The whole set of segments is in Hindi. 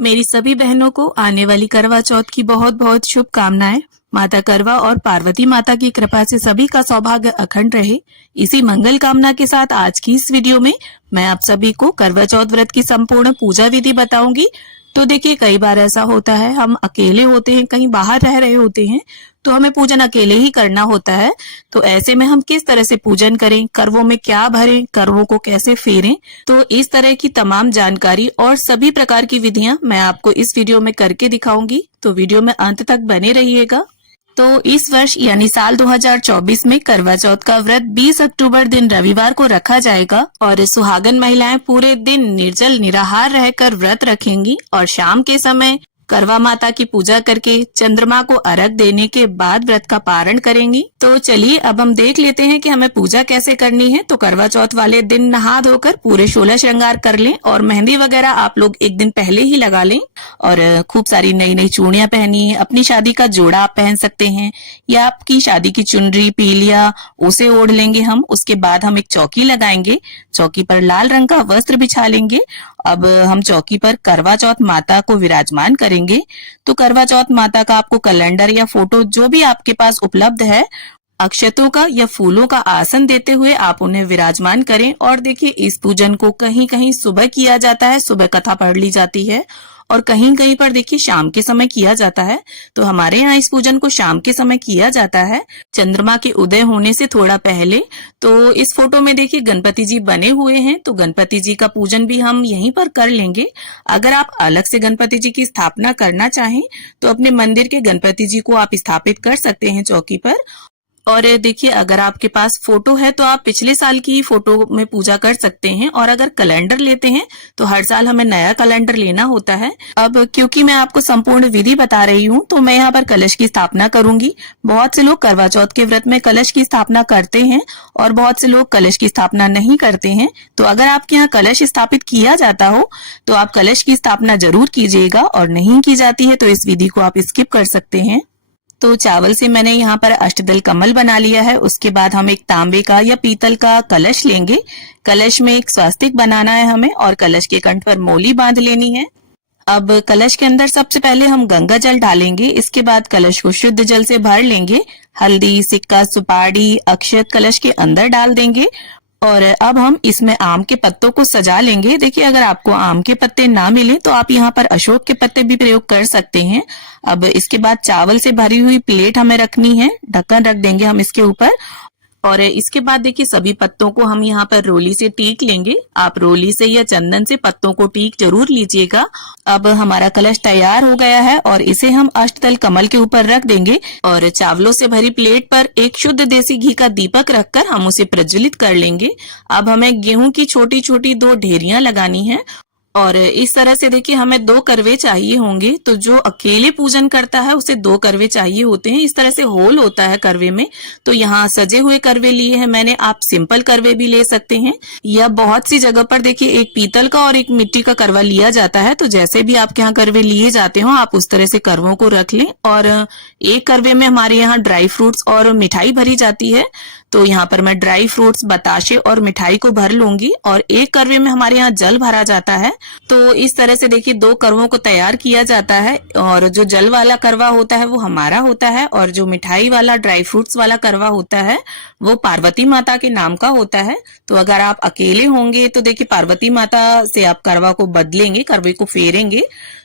मेरी सभी बहनों को आने वाली करवा चौथ की बहुत बहुत शुभकामनाएं। माता करवा और पार्वती माता की कृपा से सभी का सौभाग्य अखंड रहे। इसी मंगल कामना के साथ आज की इस वीडियो में मैं आप सभी को करवा चौथ व्रत की संपूर्ण पूजा विधि बताऊंगी। तो देखिए, कई बार ऐसा होता है, हम अकेले होते हैं, कहीं बाहर रह रहे होते हैं, तो हमें पूजन अकेले ही करना होता है। तो ऐसे में हम किस तरह से पूजन करें, करवों में क्या भरें, करवों को कैसे फेरें, तो इस तरह की तमाम जानकारी और सभी प्रकार की विधियां मैं आपको इस वीडियो में करके दिखाऊंगी। तो वीडियो में अंत तक बने रहिएगा। तो इस वर्ष यानी साल 2024 में करवा चौथ का व्रत 20 अक्टूबर दिन रविवार को रखा जाएगा और सुहागन महिलाएं पूरे दिन निर्जल निराहार रहकर व्रत रखेंगी और शाम के समय करवा माता की पूजा करके चंद्रमा को अर्घ देने के बाद व्रत का पारण करेंगी। तो चलिए अब हम देख लेते हैं कि हमें पूजा कैसे करनी है। तो करवा चौथ वाले दिन नहा धोकर पूरे 16 श्रृंगार कर लें और मेहंदी वगैरह आप लोग एक दिन पहले ही लगा लें और खूब सारी नई नई चूड़ियां पहनिए। अपनी शादी का जोड़ा आप पहन सकते हैं या आपकी शादी की चुनरी पीलिया उसे ओढ़ लेंगे हम। उसके बाद हम एक चौकी लगाएंगे, चौकी पर लाल रंग का वस्त्र बिछा लेंगे। अब हम चौकी पर करवा चौथ माता को विराजमान करेंगे। तो करवा चौथ माता का आपको कैलेंडर या फोटो जो भी आपके पास उपलब्ध है, अक्षतों का या फूलों का आसन देते हुए आप उन्हें विराजमान करें। और देखिए, इस पूजन को कहीं कहीं सुबह किया जाता है, सुबह कथा पढ़ ली जाती है, और कहीं कहीं पर देखिए शाम के समय किया जाता है। तो हमारे यहाँ इस पूजन को शाम के समय किया जाता है, चंद्रमा के उदय होने से थोड़ा पहले। तो इस फोटो में देखिए गणपति जी बने हुए हैं, तो गणपति जी का पूजन भी हम यहीं पर कर लेंगे। अगर आप अलग से गणपति जी की स्थापना करना चाहें तो अपने मंदिर के गणपति जी को आप स्थापित कर सकते हैं चौकी पर। और देखिए, अगर आपके पास फोटो है तो आप पिछले साल की फोटो में पूजा कर सकते हैं। और अगर कैलेंडर लेते हैं तो हर साल हमें नया कैलेंडर लेना होता है। अब क्योंकि मैं आपको संपूर्ण विधि बता रही हूँ तो मैं यहाँ पर कलश की स्थापना करूंगी। बहुत से लोग करवा चौथ के व्रत में कलश की स्थापना करते हैं और बहुत से लोग कलश की स्थापना नहीं करते हैं। तो अगर आपके यहाँ कलश स्थापित किया जाता हो तो आप कलश की स्थापना जरूर कीजिएगा, और नहीं की जाती है तो इस विधि को आप स्किप कर सकते हैं। तो चावल से मैंने यहाँ पर अष्टदल कमल बना लिया है। उसके बाद हम एक तांबे का या पीतल का कलश लेंगे। कलश में एक स्वास्तिक बनाना है हमें और कलश के कंठ पर मोली बांध लेनी है। अब कलश के अंदर सबसे पहले हम गंगा जल डालेंगे। इसके बाद कलश को शुद्ध जल से भर लेंगे। हल्दी, सिक्का, सुपारी, अक्षत कलश के अंदर डाल देंगे और अब हम इसमें आम के पत्तों को सजा लेंगे। देखिए, अगर आपको आम के पत्ते ना मिले तो आप यहाँ पर अशोक के पत्ते भी प्रयोग कर सकते हैं। अब इसके बाद चावल से भरी हुई प्लेट हमें रखनी है, ढक्कन रख देंगे हम इसके ऊपर। और इसके बाद देखिए, सभी पत्तों को हम यहाँ पर रोली से टीक लेंगे। आप रोली से या चंदन से पत्तों को टीक जरूर लीजिएगा। अब हमारा कलश तैयार हो गया है और इसे हम अष्टदल कमल के ऊपर रख देंगे और चावलों से भरी प्लेट पर एक शुद्ध देसी घी का दीपक रखकर हम उसे प्रज्वलित कर लेंगे। अब हमें गेहूं की छोटी छोटी 2 ढेरियां लगानी है और इस तरह से देखिए हमें 2 करवे चाहिए होंगे। तो जो अकेले पूजन करता है उसे 2 करवे चाहिए होते हैं। इस तरह से होल होता है करवे में। तो यहाँ सजे हुए करवे लिए हैं मैंने, आप सिंपल करवे भी ले सकते हैं या बहुत सी जगह पर देखिए एक पीतल का और एक मिट्टी का करवा लिया जाता है। तो जैसे भी आपके यहाँ करवे लिए जाते हो आप उस तरह से करवों को रख लें। और एक करवे में हमारे यहाँ ड्राई फ्रूट्स और मिठाई भरी जाती है। तो यहाँ पर मैं ड्राई फ्रूट्स, बताशे और मिठाई को भर लूंगी और एक करवे में हमारे यहाँ जल भरा जाता है। तो इस तरह से देखिए 2 करवों को तैयार किया जाता है और जो जल वाला करवा होता है वो हमारा होता है और जो मिठाई वाला ड्राई फ्रूट्स वाला करवा होता है वो पार्वती माता के नाम का होता है। तो अगर आप अकेले होंगे तो देखिए पार्वती माता से आप करवा को बदलेंगे, करवे को फेरेंगे।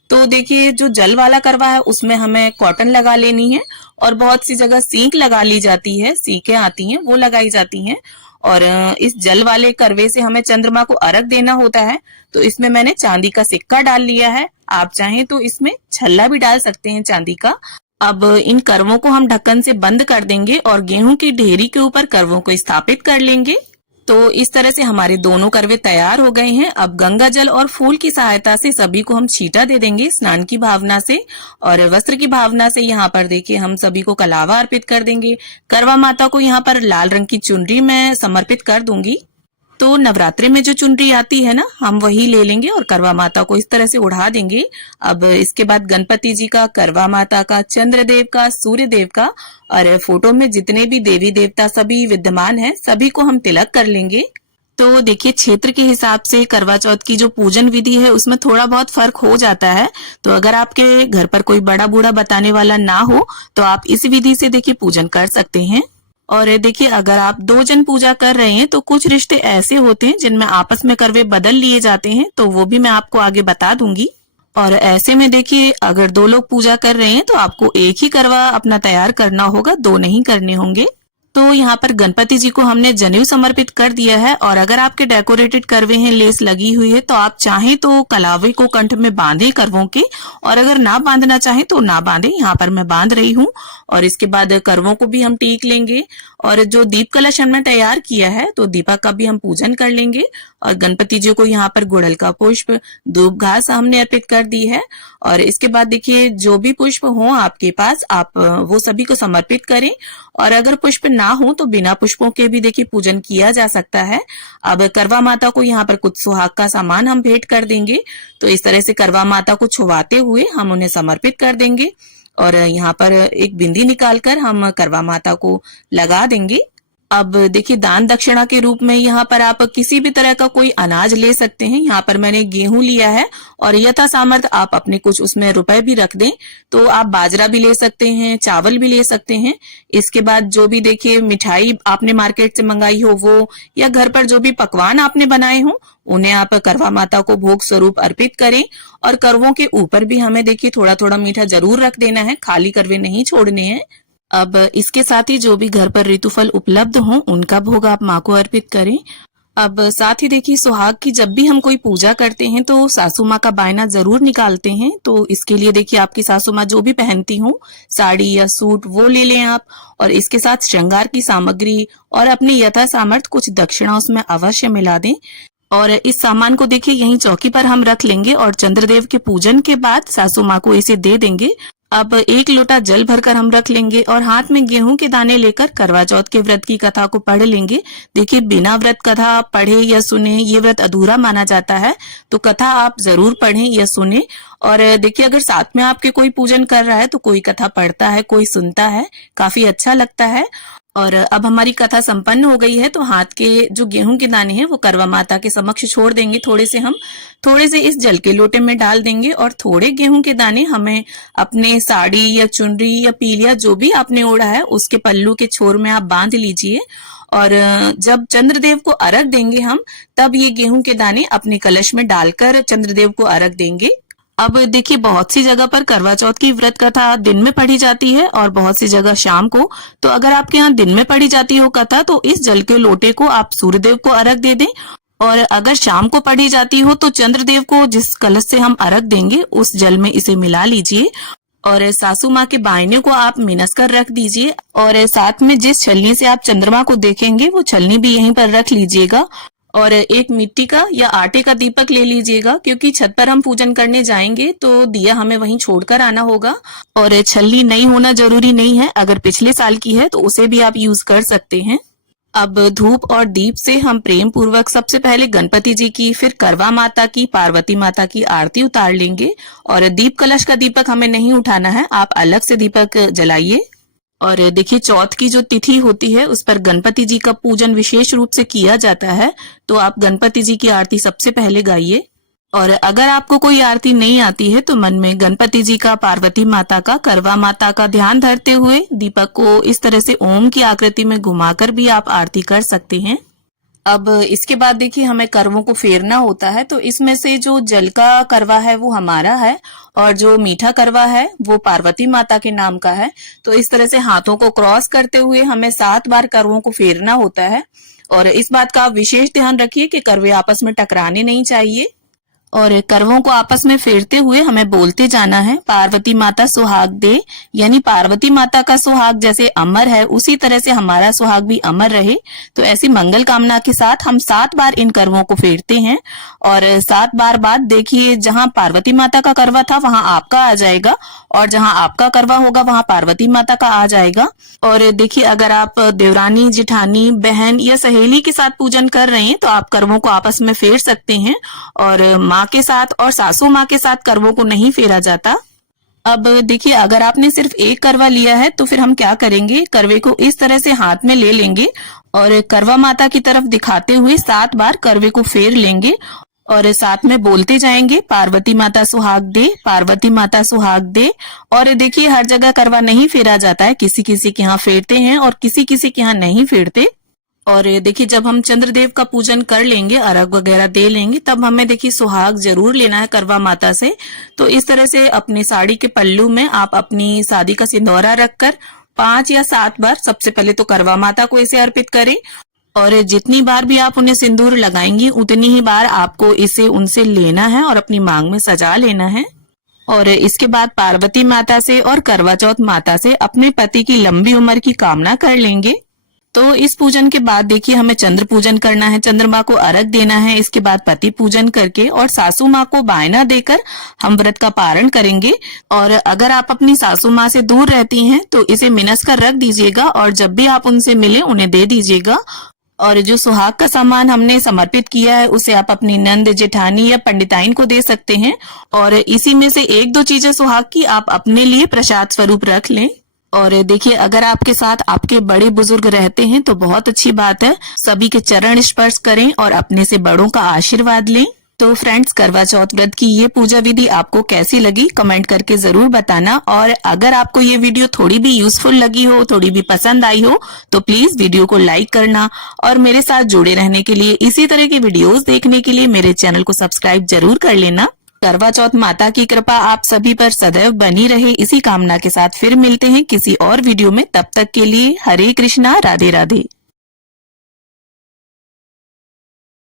तो देखिए, जो जल वाला करवा है उसमें हमें कॉटन लगा लेनी है और बहुत सी जगह सींक लगा ली जाती है, सींकें आती हैं वो लगाई जाती हैं। और इस जल वाले करवे से हमें चंद्रमा को अर्घ देना होता है। तो इसमें मैंने चांदी का सिक्का डाल लिया है, आप चाहें तो इसमें छल्ला भी डाल सकते हैं चांदी का। अब इन करवों को हम ढक्कन से बंद कर देंगे और गेहूं की ढेरी के ऊपर करवों को स्थापित कर लेंगे। तो इस तरह से हमारे दोनों करवे तैयार हो गए हैं। अब गंगा जल और फूल की सहायता से सभी को हम छींटा दे देंगे स्नान की भावना से और वस्त्र की भावना से। यहाँ पर देखिए हम सभी को कलावा अर्पित कर देंगे। करवा माता को यहाँ पर लाल रंग की चुनरी मैं समर्पित कर दूंगी। तो नवरात्रि में जो चुनरी आती है ना, हम वही ले लेंगे और करवा माता को इस तरह से उड़ा देंगे। अब इसके बाद गणपति जी का, करवा माता का, चंद्रदेव का, सूर्य देव का और फोटो में जितने भी देवी देवता सभी विद्यमान हैं सभी को हम तिलक कर लेंगे। तो देखिए क्षेत्र के हिसाब से करवा चौथ की जो पूजन विधि है उसमें थोड़ा बहुत फर्क हो जाता है। तो अगर आपके घर पर कोई बड़ा बूढ़ा बताने वाला ना हो तो आप इस विधि से देखिए पूजन कर सकते हैं। और देखिए अगर आप 2 जन पूजा कर रहे हैं तो कुछ रिश्ते ऐसे होते हैं जिनमें आपस में करवे बदल लिए जाते हैं, तो वो भी मैं आपको आगे बता दूंगी। और ऐसे में देखिए अगर 2 लोग पूजा कर रहे हैं तो आपको एक ही करवा अपना तैयार करना होगा, 2 नहीं करने होंगे। तो यहाँ पर गणपति जी को हमने जनेऊ समर्पित कर दिया है और अगर आपके डेकोरेटेड करवे हैं, लेस लगी हुई है, तो आप चाहें तो कलावे को कंठ में बांधे करवों के, और अगर ना बांधना चाहें तो ना बांधे। यहाँ पर मैं बांध रही हूँ। और इसके बाद करवों को भी हम टीक लेंगे और जो दीप कलश हमने तैयार किया है तो दीपक का भी हम पूजन कर लेंगे। और गणपति जी को यहाँ पर गुड़हल का पुष्प, धूप घास हमने अर्पित कर दी है। और इसके बाद देखिए जो भी पुष्प हो आपके पास आप वो सभी को समर्पित करें, और अगर पुष्प ना हो तो बिना पुष्पों के भी देखिए पूजन किया जा सकता है। अब करवा माता को यहाँ पर कुछ सुहाग का सामान हम भेंट कर देंगे। तो इस तरह से करवा माता को छुवाते हुए हम उन्हें समर्पित कर देंगे और यहाँ पर एक बिंदी निकालकर हम करवा माता को लगा देंगे। अब देखिए दान दक्षिणा के रूप में यहाँ पर आप किसी भी तरह का कोई अनाज ले सकते हैं। यहाँ पर मैंने गेहूं लिया है और यथा सामर्थ आप अपने कुछ उसमें रुपए भी रख दें, तो आप बाजरा भी ले सकते हैं, चावल भी ले सकते हैं। इसके बाद जो भी देखिए मिठाई आपने मार्केट से मंगाई हो वो, या घर पर जो भी पकवान आपने बनाए हो उन्हें आप करवा माता को भोग स्वरूप अर्पित करें। और करवों के ऊपर भी हमें देखिए थोड़ा थोड़ा मीठा जरूर रख देना है, खाली करवे नहीं छोड़ने हैं। अब इसके साथ ही जो भी घर पर ऋतुफल उपलब्ध हो उनका भोग आप माँ को अर्पित करें। अब साथ ही देखिए सुहाग की जब भी हम कोई पूजा करते हैं तो सासू माँ का बायना जरूर निकालते हैं। तो इसके लिए देखिए आपकी सासू माँ जो भी पहनती हो साड़ी या सूट वो ले लें आप, और इसके साथ श्रृंगार की सामग्री और अपने यथा सामर्थ कुछ दक्षिणा उसमें अवश्य मिला दें। और इस सामान को देखिए यहीं चौकी पर हम रख लेंगे और चंद्रदेव के पूजन के बाद सासू माँ को इसे दे देंगे। अब 1 लोटा जल भरकर हम रख लेंगे और हाथ में गेहूं के दाने लेकर करवा चौथ के व्रत की कथा को पढ़ लेंगे। देखिए बिना व्रत कथा पढ़े या सुने ये व्रत अधूरा माना जाता है, तो कथा आप जरूर पढ़ें या सुने। और देखिए अगर साथ में आपके कोई पूजन कर रहा है तो कोई कथा पढ़ता है, कोई सुनता है, काफी अच्छा लगता है। और अब हमारी कथा संपन्न हो गई है तो हाथ के जो गेहूं के दाने हैं वो करवा माता के समक्ष छोड़ देंगे। थोड़े से इस जल के लोटे में डाल देंगे और थोड़े गेहूं के दाने हमें अपने साड़ी या चुनरी या पीलिया जो भी आपने ओढ़ा है उसके पल्लू के छोर में आप बांध लीजिए। और जब चंद्रदेव को अर्घ देंगे हम, तब ये गेहूं के दाने अपने कलश में डालकर चंद्रदेव को अर्घ देंगे। अब देखिए बहुत सी जगह पर करवा चौथ की व्रत कथा दिन में पढ़ी जाती है और बहुत सी जगह शाम को। तो अगर आपके यहाँ दिन में पढ़ी जाती हो कथा तो इस जल के लोटे को आप सूर्यदेव को अर्घ दे दें, और अगर शाम को पढ़ी जाती हो तो चंद्रदेव को जिस कलश से हम अर्घ देंगे उस जल में इसे मिला लीजिए। और सासू माँ के बायने को आप मिनस कर रख दीजिए और साथ में जिस छलनी से आप चंद्रमा को देखेंगे वो छलनी भी यहीं पर रख लीजिएगा। और एक मिट्टी का या आटे का दीपक ले लीजिएगा, क्योंकि छत पर हम पूजन करने जाएंगे तो दिया हमें वहीं छोड़कर आना होगा। और छलनी नई होना जरूरी नहीं है, अगर पिछले साल की है तो उसे भी आप यूज कर सकते हैं। अब धूप और दीप से हम प्रेम पूर्वक सबसे पहले गणपति जी की, फिर करवा माता की, पार्वती माता की आरती उतार लेंगे। और दीप कलश का दीपक हमें नहीं उठाना है, आप अलग से दीपक जलाइए। और देखिए चौथ की जो तिथि होती है उस पर गणपति जी का पूजन विशेष रूप से किया जाता है, तो आप गणपति जी की आरती सबसे पहले गाइए। और अगर आपको कोई आरती नहीं आती है तो मन में गणपति जी का, पार्वती माता का, करवा माता का ध्यान धरते हुए दीपक को इस तरह से ओम की आकृति में घुमाकर भी आप आरती कर सकते हैं। अब इसके बाद देखिए हमें करवों को फेरना होता है, तो इसमें से जो जल का करवा है वो हमारा है और जो मीठा करवा है वो पार्वती माता के नाम का है। तो इस तरह से हाथों को क्रॉस करते हुए हमें 7 बार करवों को फेरना होता है। और इस बात का आप विशेष ध्यान रखिए कि करवे आपस में टकराने नहीं चाहिए। और करवों को आपस में फेरते हुए हमें बोलते जाना है, पार्वती माता सुहाग दे, यानी पार्वती माता का सुहाग जैसे अमर है उसी तरह से हमारा सुहाग भी अमर रहे। तो ऐसी मंगल कामना के साथ हम 7 बार इन करवों को फेरते हैं। और 7 बार बाद देखिए जहाँ पार्वती माता का करवा था वहां आपका आ जाएगा और जहाँ आपका करवा होगा वहां पार्वती माता का आ जाएगा। और देखिए अगर आप देवरानी, जिठानी, बहन या सहेली के साथ पूजन कर रहे हैं तो आप करवों को आपस में फेर सकते हैं। और माँ के साथ और सासू माँ के साथ करवों को नहीं फेरा जाता। अब देखिए, अगर आपने सिर्फ एक करवा लिया है तो फिर हम क्या करेंगे, करवे को इस तरह से हाथ में ले लेंगे और करवा माता की तरफ दिखाते हुए 7 बार करवे को फेर लेंगे और साथ में बोलते जाएंगे, पार्वती माता सुहाग दे, पार्वती माता सुहाग दे। और देखिए, हर जगह करवा नहीं फेरा जाता है, किसी किसी के यहाँ फेरते हैं और किसी किसी के यहाँ नहीं फेरते। और देखिए, जब हम चंद्रदेव का पूजन कर लेंगे, अर्घ वगैरह दे लेंगे, तब हमें देखिए सुहाग जरूर लेना है करवा माता से। तो इस तरह से अपनी साड़ी के पल्लू में आप अपनी शादी का सिंदूरा रखकर 5 या 7 बार सबसे पहले तो करवा माता को इसे अर्पित करें और जितनी बार भी आप उन्हें सिंदूर लगाएंगी उतनी ही बार आपको इसे उनसे लेना है और अपनी मांग में सजा लेना है। और इसके बाद पार्वती माता से और करवा चौथ माता से अपने पति की लंबी उम्र की कामना कर लेंगे। तो इस पूजन के बाद देखिए, हमें चंद्र पूजन करना है, चंद्रमा को अर्घ देना है। इसके बाद पति पूजन करके और सासू माँ को बायना देकर हम व्रत का पारण करेंगे। और अगर आप अपनी सासू माँ से दूर रहती हैं तो इसे मिनस कर रख दीजिएगा और जब भी आप उनसे मिले उन्हें दे दीजिएगा। और जो सुहाग का सामान हमने समर्पित किया है उसे आप अपनी नंद, जेठानी या पंडिताइन को दे सकते हैं। और इसी में से 1-2 चीजें सुहाग की आप अपने लिए प्रसाद स्वरूप रख लें। और देखिए, अगर आपके साथ आपके बड़े बुजुर्ग रहते हैं तो बहुत अच्छी बात है, सभी के चरण स्पर्श करें और अपने से बड़ों का आशीर्वाद लें। तो फ्रेंड्स, करवा चौथ व्रत की ये पूजा विधि आपको कैसी लगी कमेंट करके जरूर बताना। और अगर आपको ये वीडियो थोड़ी भी यूजफुल लगी हो, थोड़ी भी पसंद आई हो तो प्लीज वीडियो को लाइक करना और मेरे साथ जुड़े रहने के लिए, इसी तरह के वीडियोस देखने के लिए मेरे चैनल को सब्सक्राइब जरूर कर लेना। करवा चौथ माता की कृपा आप सभी पर सदैव बनी रहे, इसी कामना के साथ फिर मिलते हैं किसी और वीडियो में। तब तक के लिए हरे कृष्णा, राधे राधे।